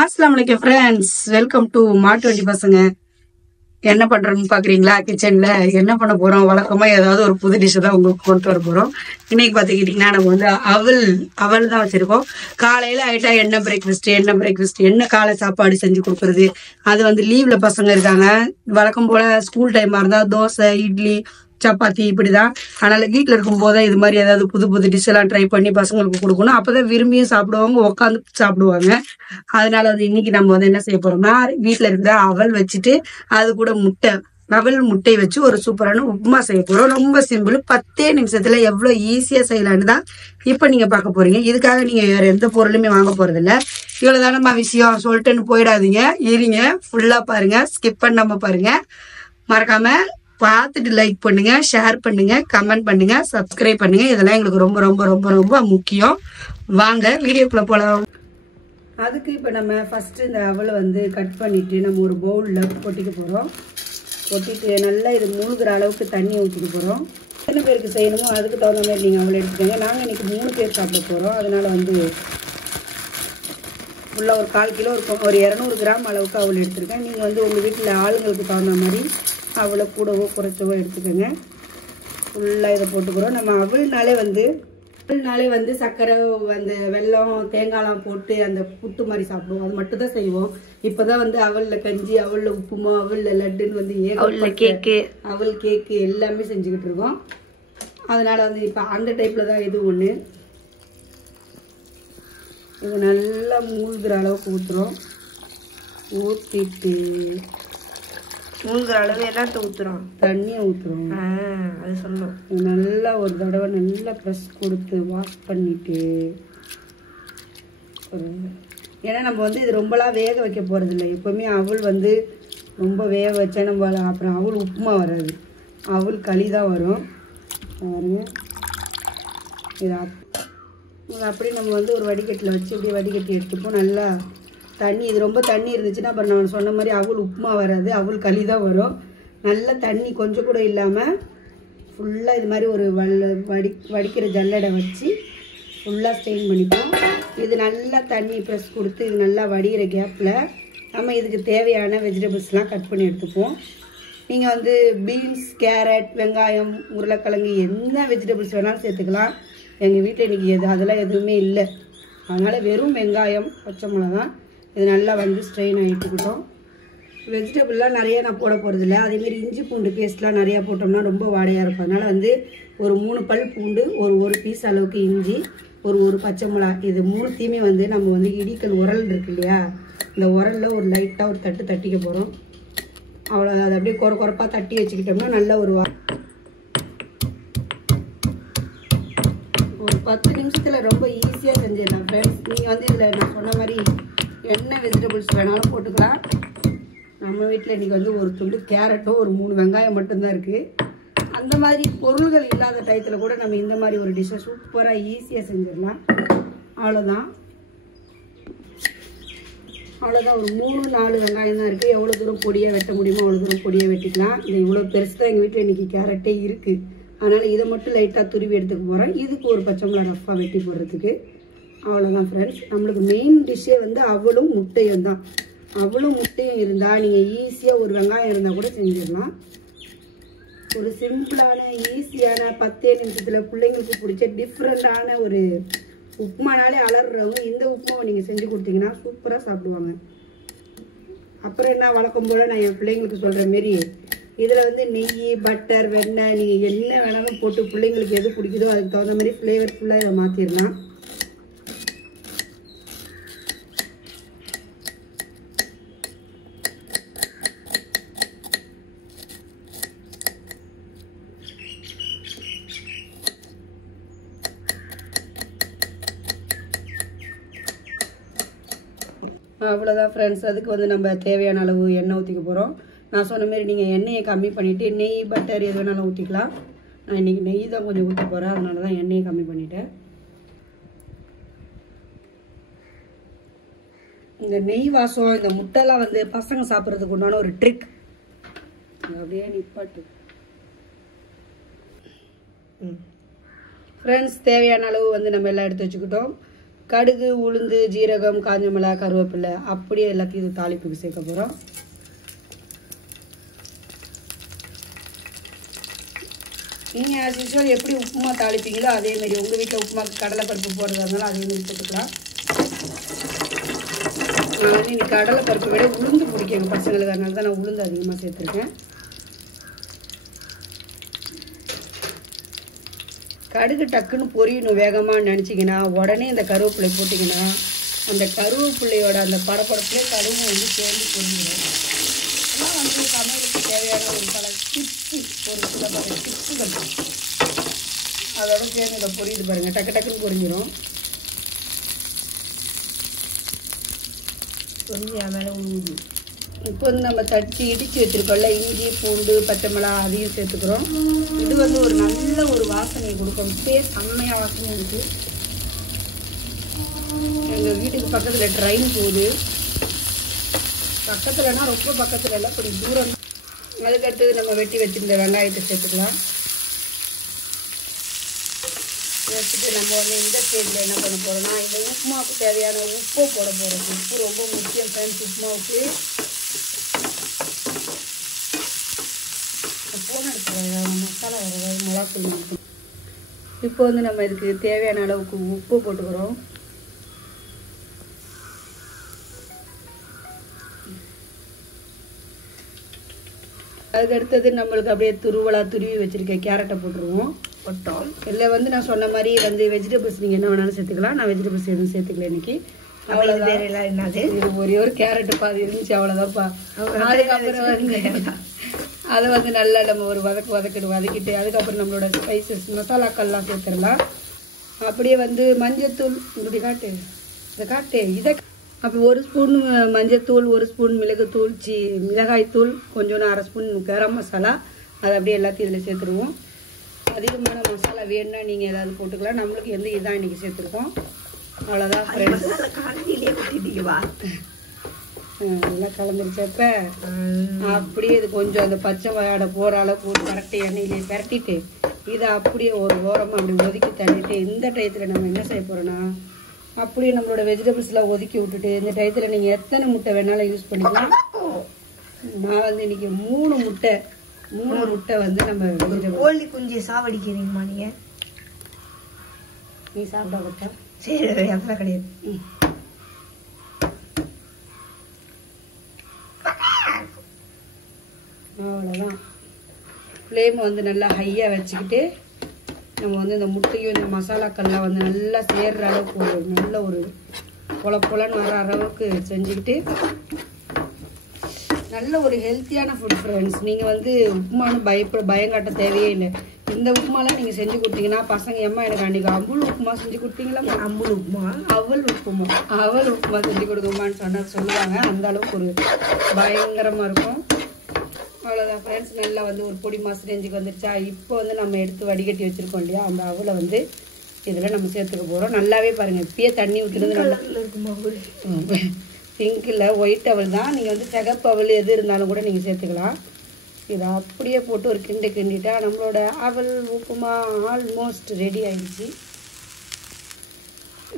அஸ்ஸலாமுஅலைக்கும் friends, welcome to மாட்டு வண்டி பசங்க. என்ன பண்றோம்னு பாக்குறீங்களா? கிச்சன்ல என்ன பண்ண போறோம்? வழக்கமா ஏதாவது ஒரு புது டிஷ் தான் உங்களுக்கு கொண்டு வர போறோம். இன்னைக்கு பாத்துக்கிட்டீங்கன்னா நம்ம வந்து அவல் தான் வச்சிருக்கோம். காலையில ஆயிட்டா என்ன காலை சாப்பாடு செஞ்சு கொடுக்கறது. அது வந்து லீவ்ல பசங்க இருக்காங்க. வழக்கம் போல ஸ்கூல் டைமா இருந்தா தோசை, இட்லி, சப்பாத்தி இப்படிதான். அதனால வீட்டுல இருக்கும் போதே இது மாதிரி ஏதாவது புது புது டிஷ் எல்லாம் ட்ரை பண்ணி பசங்களுக்கு கொடுக்கணும். அப்பதான் விரும்பியும் சாப்பிடுவாங்க, உட்காந்து சாப்பிடுவாங்க. அதனால வந்து இன்னைக்கு நம்ம வந்து என்ன செய்ய போறோம்னா, வீட்டுல இருக்கிற அவல் வச்சுட்டு அது கூட முட்டை வச்சு ஒரு சூப்பரான உப்புமா செய்ய போறோம். ரொம்ப சிம்பிள், 10 நிமிஷத்துல எவ்வளவு ஈஸியா செய்யலான்னு தான் இப்ப நீங்க பார்க்க போறீங்க. இதுக்காக நீங்க வேற எந்த பொருளுமே வாங்க போறது இல்ல. இவ்வளவுதானமா விஷயம் சொல்லிட்டுன்னு போயிடாதீங்க. இருங்க, ஃபுல்லா பாருங்க, ஸ்கிப் பண்ணாம பாருங்க. மறக்காம பார்த்துட்டு லைக் பண்ணுங்க, ஷேர் பண்ணுங்க, கமெண்ட் பண்ணுங்க, சப்ஸ்கிரைப் பண்ணுங்க. இதெல்லாம் எங்களுக்கு ரொம்ப ரொம்ப ரொம்ப ரொம்ப முக்கியம். வாங்க வீடியோக்குள்ள போலாம். அதுக்கு இப்போ நம்ம ஃபஸ்ட்டு இந்த அவலை வந்து கட் பண்ணிவிட்டு நம்ம ஒரு பவுலில் கொட்டிக்க போகிறோம். கொட்டிட்டு நல்லா இது மூழ்கிற அளவுக்கு தண்ணி ஊற்றிக்க போகிறோம். எத்தனை பேருக்கு செய்யணுமோ அதுக்கு தகுந்த மாதிரி நீங்கள் அவளை எடுத்துக்கோங்க. நாங்கள் இன்றைக்கி 3 பேர் சாப்பிட போகிறோம். அதனால் வந்து ஃபுல்லாக ஒரு 1/4 கிலோ இருக்கும், ஒரு 200 கிராம் அளவுக்கு அவள் எடுத்துருக்கேன். நீங்கள் வந்து உங்கள் வீட்டில் ஆளுங்களுக்கு தகுந்த மாதிரி அவளை கூடவோ குறைச்சவோ எடுத்துக்கோங்க. ஃபுல்லாக இதை போட்டுக்கிறோம். நம்ம அவள்னாலே வந்து சர்க்கரை, அந்த வெல்லம், தேங்காய்லாம் போட்டு அந்த புட்டு மாதிரி சாப்பிடுவோம். அது மட்டும் தான் செய்வோம். இப்போதான் வந்து அவலில் கஞ்சி, அவலில் உப்புமா, அவலில் லட்டுன்னு வந்து அவல் கேக்கு எல்லாமே செஞ்சுக்கிட்டு இருக்கோம். அதனால வந்து இப்போ அந்த டைப்பில் தான் இது ஒன்று. இது நல்லா மூழ்கிற அளவுக்கு ஊற்றுறோம். ஊற்றிட்டு மூழ்கிற அளவு எல்லாத்தையும் ஊற்றுறோம், தண்ணியை ஊற்றுறோம். அது சொல்லணும். நல்லா ஒரு தடவை நல்லா ப்ரெஸ் கொடுத்து வாஷ் பண்ணிட்டு, ஏன்னா நம்ம வந்து இது ரொம்பலாம் வேக வைக்க போகிறது இல்லை. எப்போவுமே அவல் வந்து ரொம்ப வேக வச்சா நம்ம அப்புறம் அவல் உப்புமா வராது, அவல் களி தான் வரும். பாருங்க, இது அப்படி நம்ம வந்து ஒரு வடிகட்டில் வச்சு அப்படியே வடிகட்டி எடுத்துப்போம். நல்லா தண்ணி, இது ரொம்ப தண்ணி இருந்துச்சுன்னா அப்புறம் நான் சொன்ன மாதிரி அவல் உப்புமா வராது, அவல் களி தான் வரும். நல்ல தண்ணி கொஞ்சம் கூட இல்லாமல் ஃபுல்லாக இது மாதிரி ஒரு வடிக்கிற ஜல்லடை வச்சு ஃபுல்லாக ஸ்டெயின் பண்ணிப்போம். இது நல்லா தண்ணி ப்ரெஸ் கொடுத்து இது நல்லா வடிகிற கேப்பில் நம்ம இதுக்கு தேவையான வெஜிடபிள்ஸ்லாம் கட் பண்ணி எடுத்துப்போம். நீங்கள் வந்து பீன்ஸ், கேரட், வெங்காயம், உருளைக்கிழங்கு என்ன வெஜிடபிள்ஸ் வேணாலும் சேர்த்துக்கலாம். எங்கள் வீட்டில் இன்றைக்கி அதெல்லாம் எதுவுமே இல்லை. அதனால் வெறும் வெங்காயம், பச்சை மிளகாய் இது நல்லா வந்து ஸ்ட்ரெயின் ஆகிட்டுக்கிட்டோம். வெஜிடபிள்லாம் நிறைய நான் போட போகிறதில்ல. அதேமாரி இஞ்சி பூண்டு பேஸ்ட்லாம் நிறையா போட்டோம்னா ரொம்ப வாடையாக இருக்கும். அதனால் வந்து ஒரு 3 பல் பூண்டு, ஒரு பீஸ் அளவுக்கு இஞ்சி, ஒரு பச்சை மிளகா, இது 3த்தையுமே வந்து நம்ம வந்து இடிக்கல் உரல் இருக்கு இல்லையா, இந்த உரலில் ஒரு லைட்டாக ஒரு தட்டிக்க போகிறோம். அவ்வளோ, அதை அப்படியே குறைப்பாக தட்டி வச்சுக்கிட்டோம்னா நல்ல ஒரு 10 நிமிஷத்தில் ரொம்ப ஈஸியாக செஞ்சிடலாம் ஃப்ரெண்ட்ஸ். நீங்கள் வந்து இதில் நான் சொன்ன மாதிரி என்ன வெஜிடபிள்ஸ் வேணாலும் போட்டுக்கலாம். நம்ம வீட்டில் இன்றைக்கி வந்து ஒரு துண்டு கேரட்டும் ஒரு 3 வெங்காயம் மட்டும்தான் இருக்குது. அந்த மாதிரி பொருள்கள் இல்லாத டயத்தில் கூட நம்ம இந்த மாதிரி ஒரு டிஷ்ஷை சூப்பராக ஈஸியாக செஞ்சிடலாம். அவ்வளோதான் ஒரு 3-4 வெங்காயம் தான் இருக்குது. எவ்வளோ தூரம் பொடியாக வெட்ட முடியுமோ அவ்வளோ தூரம் பொடியாக வெட்டிக்கலாம். இது இவ்வளோ பெருசு தான் எங்கள் வீட்டில் இன்றைக்கி கேரட்டே இருக்குது. அதனால் இதை மட்டும் லைட்டாக துருவி எடுத்துக்க போகிறேன். இதுக்கு ஒரு பச்சை மிளகா ரஃப்பாக வெட்டி போடுறதுக்கு. அவ்வளோதான் ஃப்ரெண்ட்ஸ். நம்மளுக்கு மெயின் டிஷ்ஷே வந்து அவளும் முட்டையும் தான். அவளும் முட்டையும் இருந்தால் நீங்கள் ஈஸியாக ஒரு வெங்காயம் இருந்தால் கூட செஞ்சிடலாம். ஒரு சிம்பிளான ஈஸியான 10 நிமிஷத்தில் பிள்ளைங்களுக்கு பிடிச்ச டிஃப்ரெண்ட்டான ஒரு உப்புமானாலே அலறுறவங்க இந்த உப்புமாவை நீங்கள் செஞ்சு கொடுத்தீங்கன்னா சூப்பராக சாப்பிடுவாங்க. அப்புறம் என்ன, வழக்கம் போல் நான் என் பிள்ளைங்களுக்கு சொல்கிற மாரி இதில் வந்து நெய், பட்டர், வெண்ணெய் நீங்கள் என்ன வேணாலும் போட்டு பிள்ளைங்களுக்கு எது பிடிக்குதோ அதுக்கு தகுந்த மாதிரி ஃப்ளேவர்ஃபுல்லாக இதை மாற்றிடலாம். அவ்வளோதான் ஃப்ரெண்ட்ஸ். அதுக்கு வந்து நம்ம தேவையான அளவு எண்ணெய் ஊற்றிக்க போகிறோம். நான் சொன்ன மாதிரி நீங்கள் எண்ணெயை கம்மி பண்ணிவிட்டு நெய், பட்டர் எது வேணாலும் ஊற்றிக்கலாம். நான் இன்றைக்கி நெய் தான் கொஞ்சம் ஊற்ற போகிறேன், அதனால தான் எண்ணெயை கம்மி பண்ணிட்டேன். இந்த நெய் வாசம், இந்த முட்டைலாம் வந்து பசங்க சாப்பிட்றதுக்கு உண்டான ஒரு ட்ரிக். அப்படியே நிப்பாட்டு ஃப்ரெண்ட்ஸ். தேவையான அளவு வந்து நம்ம எல்லாம் எடுத்து வச்சுக்கிட்டோம். கடுகு உளுந்து ஜீரகம் காஞ்ச மிளகாய் கருவேப்பிலை அப்படியே எல்லாத்தையும் இது தாளிப்புக்கு சேர்க்க போகிறோம். நீங்கள் ஆஸ் யூஸ்வல் எப்படி உப்புமா தாளிப்பீங்களோ அதேமாரி உங்கள் வீட்டில் உப்புமாக்கு கடலைப்பருப்பு போடுறதா இருந்தாலும் அதேமாரி போட்டுக்கலாம். நான் வந்து இன்னைக்கு கடலைப்பருப்பை விட உளுந்து பிடிக்கும் எங்கள் பசங்களுக்கு, அதனால தான் நான் உளுந்து அதிகமாக சேர்த்துருக்கேன். கடுகு டக்குன்னு பொரியணும் வேகமாக நினச்சிங்கன்னா உடனே இந்த கருவேப்பிலை போட்டிங்கன்னா அந்த கருவேப்பிள்ளையோட அந்த பரபரப்புலேயே கடுகு வந்து சேர்ந்து பொரிஞ்சிடும். அதெல்லாம் வந்து சமையலுக்கு தேவையான ஒரு பல டிப்ஸு, ஒரு சில பல டிப்ஸுகள் அதோட சேர்ந்து இதை பொரியுது பாருங்கள், டக்கு டக்குன்னு பொரிஞ்சிடும். பொரிஞ்சு மேலே உழுவுது. இப்போ வந்து நம்ம தட்டி இடித்து வச்சுருக்கோம்ல இஞ்சி பூண்டு பச்சை மிளகா அதையும் சேர்த்துக்கிறோம். இது வந்து ஒரு நல்ல ஒரு வாசனையை கொடுக்கும். செம்மையாக வாசனை இருக்குது. எங்கள் வீட்டுக்கு பக்கத்தில் ட்ரெயின் போகுது. பக்கத்துலனா ரொம்ப பக்கத்தில் இல்லை, கொஞ்சம் தூரம். அதுக்கடுத்தது நம்ம வெட்டி வச்சுருந்த வெங்காயத்தை சேர்த்துக்கலாம். வச்சுட்டு நம்ம வந்து இந்த ஸ்டேஜில் என்ன பண்ண போகிறோம்னா இந்த உப்புமாவுக்கு தேவையான உப்பு போட போகிறோம். உப்பு ரொம்ப முக்கியம் ஃப்ரெண்ட்ஸ் உப்புமாவுக்கு. போன எடுத்துகிற மசாலா வர மிளகாத்தூள் மட்டும். இப்போ வந்து நம்ம இதுக்கு தேவையான அளவுக்கு உப்பு போட்டுக்கிறோம். அதுக்கு அடுத்தது நம்மளுக்கு அப்படியே துருவி வச்சிருக்க கேரட்டை போட்டுருவோம். போட்டோம். இல்லை வந்து நான் சொன்ன மாதிரி வந்து வெஜிடபிள்ஸ் நீங்கள் என்ன வேணாலும் சேர்த்துக்கலாம். நான் வெஜிடபிள்ஸ் எதுவும் சேர்த்துக்கல இன்னைக்கு. அவ்வளோதான். என்னது ஒரே ஒரு கேரட்டு பாதி இருந்துச்சு, அவ்வளோதான்ப்பா. அதுக்கப்புறம் வந்து அதை வந்து நல்லா நம்ம ஒரு வதக்கிட்டு அதுக்கப்புறம் நம்மளோட ஸ்பைசஸ் மசாலாக்கள்லாம் சேர்த்துடலாம். அப்படியே வந்து மஞ்சத்தூள் இப்படி காட்டு இதை காட்டு இதை. அப்போ 1 ஸ்பூன் மஞ்சத்தூள், 1 ஸ்பூன் மிளகுத்தூள், மிளகாய்த்தூள், கொஞ்சோன்னு 1/2 ஸ்பூன் கரம் மசாலா, அதை அப்படியே எல்லாத்தையும் இதில் சேர்த்துருவோம். அதிகமான மசாலா வேணும்னா நீங்கள் ஏதாவது போட்டுக்கலாம். நம்மளுக்கு எந்த இதான் இன்றைக்கி சேர்த்துருக்கோம். அவ்வளோதான் ஃப்ரெண்ட்ஸ். காலையிலே ஊற்றிட்டீங்கவா? நல்லா கலந்துருச்சப்ப அப்படியே இது கொஞ்சம் அந்த பச்சை வாடை போகிற அளவுக்கு ஒரு கரெக்டாக எண்ணெயிலே பரட்டிட்டு இதை அப்படியே ஒரு ஓரமாக அப்படி ஒதுக்கி தள்ளிட்டு இந்த டயத்தில் நம்ம என்ன செய்ய போகிறோன்னா அப்படியே நம்மளோட வெஜிடபிள்ஸ்லாம் ஒதுக்கி விட்டுட்டு இந்த டயத்தில் நீங்கள் எத்தனை முட்டை வேணாலும் யூஸ் பண்ணிக்கலாம். நான் வந்து இன்னைக்கு 3 முட்டை வந்து நம்ம கோழி குஞ்சு சாவடிக்கிறீங்கம்மா நீங்கள்? நீ சாப்பிட மாட்டா? சரி, அதெல்லாம் கிடையாது. அவ்வளோதான். ஃப்ளேமை வந்து நல்லா ஹையாக வச்சுக்கிட்டு நம்ம வந்து இந்த முட்டையும் இந்த மசாலாக்கள்லாம் வந்து நல்லா சேர்ற அளவுக்கு ஒரு நல்ல ஒரு பொலன்னு வர அளவுக்கு செஞ்சுக்கிட்டு நல்ல ஒரு ஹெல்த்தியான ஃபுட் ஃப்ரெண்ட்ஸ். நீங்கள் வந்து உப்புமானு பயங்காட்ட தேவையே இல்லை. இந்த உப்புமாலாம் நீங்கள் செஞ்சு கொடுத்தீங்கன்னா பசங்க அம்மா எனக்கு அன்றைக்கி அம்புல் உப்புமா செஞ்சு கொடுத்தீங்களா? அவல் உப்புமா செஞ்சு கொடுக்குமான்னு சொல்லுவாங்க. அந்த அளவுக்கு ஒரு பயங்கரமாக இருக்கும். அவ்வளோதான் ஃப்ரெண்ட்ஸ். நல்லா வந்து ஒரு பொடி மாசு ரேஞ்சுக்கு வந்துருச்சா. இப்போ வந்து நம்ம எடுத்து வடிகட்டி வச்சுருக்கோம் இல்லையா, அந்த அவலை வந்து இதில் நம்ம சேர்த்துக்க போகிறோம். நல்லாவே பாருங்கள், இப்பயே தண்ணி ஊற்றுறது நல்லா இருக்குமா? பிங்க்கில் ஒயிட் அவல் தான். நீங்கள் வந்து சிகப்பு அவல் எது இருந்தாலும் கூட நீங்கள் சேர்த்துக்கலாம். இதை அப்படியே போட்டு ஒரு கிண்டிட்டா நம்மளோட அவல் உப்புமா ஆல்மோஸ்ட் ரெடி ஆயிடுச்சு.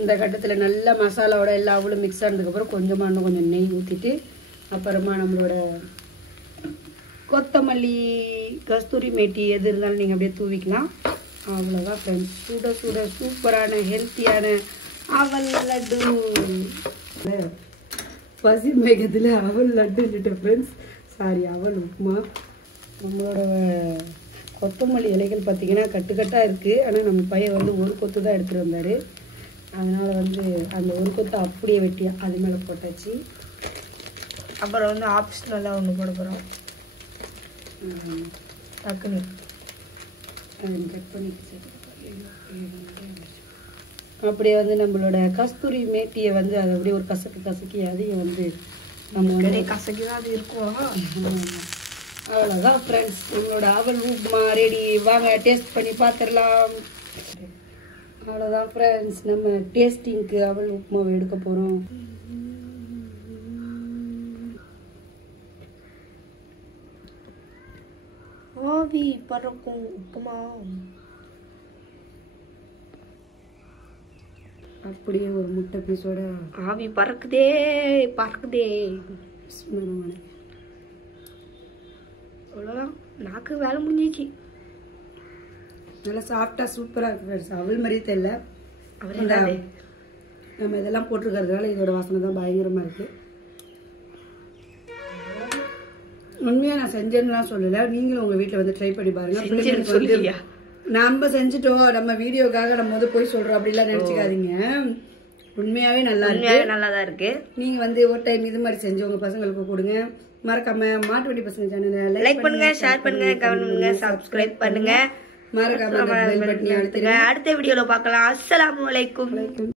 இந்த கட்டத்தில் நல்ல மசாலாவோட எல்லா அவளும் மிக்ஸ் ஆனதுக்கப்புறம் கொஞ்சமாக இன்னும் கொஞ்சம் நெய் ஊற்றிட்டு அப்புறமா நம்மளோட கொத்தமல்லி கஸ்தூரி மேட்டி எது இருந்தாலும் நீங்கள் அப்படியே தூவிக்கலாம். அவ்வளோதான் ஃப்ரெண்ட்ஸ். சுட சூப்பரான ஹெல்த்தியான அவல் லட்டு. பசி மேகத்தில் அவல் லட்டுன்னுட்டு ஃப்ரெண்ட்ஸ், சாரி அவல் உப்புமா. நம்மளோட கொத்தமல்லி இலைகள் பார்த்திங்கன்னா கட்டுக்கட்டாக இருக்குது. ஆனால் நம்ம பையன் வந்து ஒரு கொத்து தான் எடுத்துகிட்டு வந்தார். அதனால் வந்து அந்த ஒரு கொத்தை அப்படியே வெட்டி அது மேலே போட்டாச்சு. அப்புறம் வந்து ஆப்ஷனலாக ஒன்று போட போகிறோம். டக்குனு கட் பண்ணி அப்படியே வந்து நம்மளோட கஸ்தூரி மேட்டியை வந்து அதை அப்படியே ஒரு கசக்கி அதையும் வந்து நம்ம வந்து கசக்கி தான் அது இருக்கும். அவ்வளோதான் ஃப்ரெண்ட்ஸ், உங்களோட அவல் உப்புமா ரெடி. வாங்க டேஸ்ட் பண்ணி பார்த்துடலாம். அவ்வளோதான் ஃப்ரெண்ட்ஸ், நம்ம டேஸ்டிங்க்கு அவல் உப்புமாவை எடுக்க போகிறோம். ஆவி பறக்கும் உப்புமா. அப்படியே ஒரு முட்டை பீஸோட ஆவி பறக்குதே பறக்குதே. அவ்வளோதான், நாக்கு வேலை முடிஞ்சிச்சு. நல்லா சாஃப்டா சூப்பரா இருக்கு ஃப்ரெண்ட்ஸ். அவள் மாதிரியே தெரியல, நம்ம இதெல்லாம் போட்டிருக்கிறதுனால இதோட வாசனை தான் பயங்கரமா இருக்கு. உண்மையா நான் செஞ்சேன்னுலாம் சொல்லல, நீங்களும் உங்க வீட்டுல வந்து ட்ரை பண்ணி பாருங்க. நம்ம செஞ்சுட்டோம், நம்ம வீடியோக்காக நம்ம வந்து போய் சொல்றோம் அப்படிலாம் நினைச்சுக்காதீங்க. உண்மையாவே நல்லாதான் இருக்கு. நீங்க வந்து ஒரு டைம் இது மாதிரி செஞ்சு உங்க பசங்களுக்கு கொடுங்க. மறக்காம மாட்டு வண்டி பசங்க சேனலை லைக் பண்ணுங்க, ஷேர் பண்ணுங்க, கமெண்ட் பண்ணுங்க, சப்ஸ்கிரைப் பண்ணுங்க. மறக்காம பெல் பட்டனை அழுத்துங்க. அடுத்த வீடியோல பார்க்கலாம். அஸ்ஸலாமு அலைக்கும்.